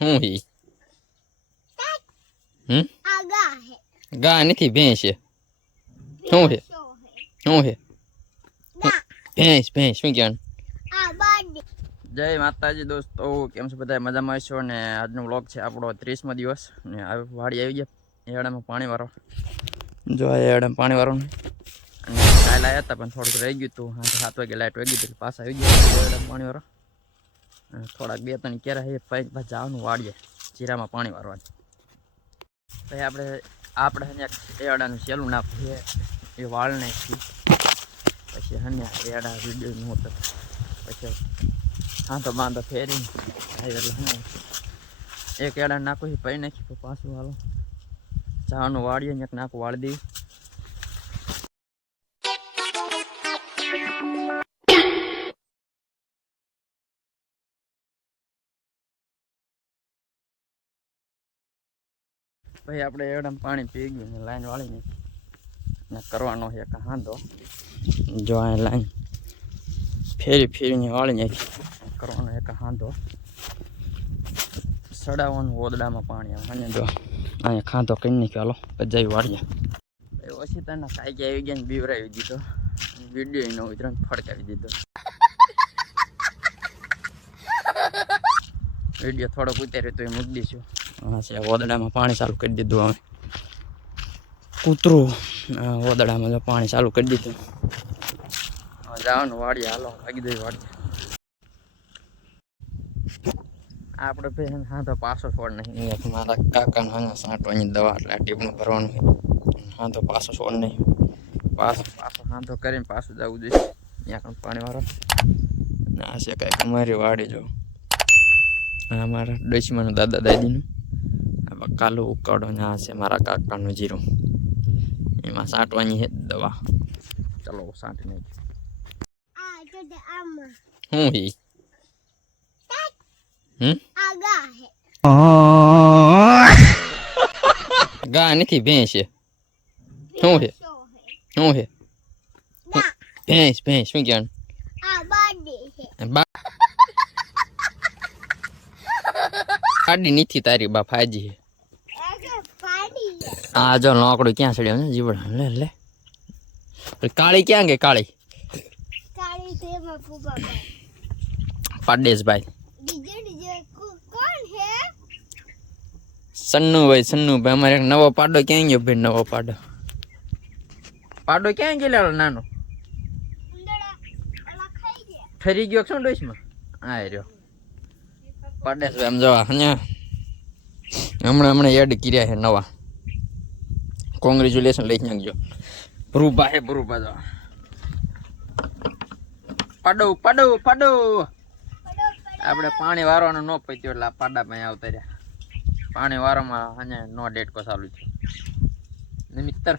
હું હી ગા નથી ભેંસ છે શું છે શું છે ભેંસ ભેંસ શું કહેવાનું જય માતાજી દોસ્તો કેમ છો બધા મજામાં છો ને આજનો વ્લોગ છે આપણો 30મો દિવસ ને વાડી આવી ગયા એડામાં પાણી વાળો જો એડામાં પાણી વાળો અને કાલે આવ્યા હતા પણ થોડુંક રહી ગયું હતું 7 વાગે લાઈટ વહી ગઈ એટલે પાછા આવી ગયા એડામાં પાણી વાળો થોડાક 2-3 કેરા છે પછી જવાનું વાડીએ જીરામાં પાણી વાળવાનું પછી આપણે એડાનું સેલું નાખીએ એ વાળ નાખી પછી હને એડા વિડીયો નહોતો પછી હા તો બાંધો ફેરીને એટલે હા એક એડા નાખું છે પૈ નાખી પાછું હાલો ચાનું વાળીએ ને એક નાખું વાળી દઈએ પછી આપણે એડામાં પાણી પી ગયું ને લાઈન વાળીને ને કરવાનો છે કે હાંધો જો આ લાઈન ફેરીને વાળી નાખી કરવાનો એક હાંધો સડાવવાનું ઓદડામાં પાણી આવે અને જો અહીંયા ખાંધો કરી નાખ્યો હાલો પછી વાળીએ પછી તને કાંઈક આવી ગયા ને બીવરાવી દીધો વિડીયો નો વિતરણ ફડકાવી દીધો વિડીયો થોડોક ઉતાર્યો તો એ મૂકી દઈશું હા છે ઓદડામાં પાણી ચાલુ કરી દીધું હવે કૂતરું ઓદડામાં જો પાણી ચાલુ કરી દીધું જવાનું વાડીએ હાલો ભાગી દઈ વાડીએ આપણે ભાઈ હા તો પાછો છોડ નહીં મારા કાકાને હા સાંટવાની દવા એટલે ટીપનું ભરવાનું હા તો પાછો છોડ નહીં પાછો હા તો કરીને પાછું જવું જોઈએ ત્યાં પાણી વાળો આ છે કાંઈક અમારી વાડી જો આ મારા ડોશીમાનું દાદા દાદીનું કાલુ ઉકાળો ને આ છે મારા કાકાનું જીરું એમાં સાંટવાની છે દવા ચલો સાંટી નાખી હું હી ગા નથી ભેંસ છે શું છે શું છે ભેંસ ભેંસ શું કહેવાનું ફાડી નથી તારી બા ફાજી હા જો નોકડું ક્યાં ચડ્યો ને જીવડા લે લે કાળી ક્યાં ગઈ કાળી પાડેશભાઈ સન્નુભાઈ અમારે એક નવો પાડો ક્યાં ગયો ભાઈ નવો પાડો ક્યાં ગયેલો નાનો ઠરી ગયો શું ડોશમાં હા રહ્યો પાડેશભાઈ આમ જવા હમણાં એડ કર્યા છે નવા કોંગ્રેચ્યુલેશન લઈ નાખજો ભરૂભા હે ભરૂભા જવા પાડો આપણે પાણી વારવાનું ન પત્યું એટલે પાડા પાસે આવતા રહ્યા પાણી વારવામાં અને નો ડેટકો ચાલુ છે મિત્ર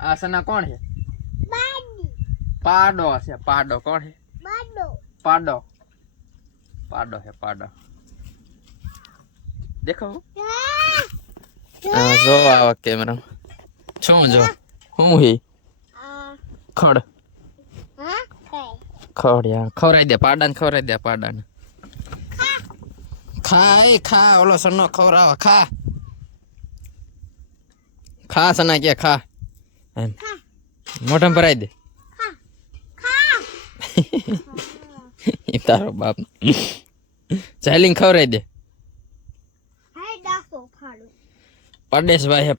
આ સના કોણ છે પાડો છે પાડો કોણ છે પાડો છે પાડો દેખો જો આવા કેમેરા શું જો હું હી ખડ યાર ખવરાઈ દે પાડાને ખા ઓલો સન્નો ખવરાવા ખા સના કે ખા એમ મોઢામાં ભરાઈ દે તારો બાપ ચાલીને ખવરાઈ દે પડેશભાઈ હે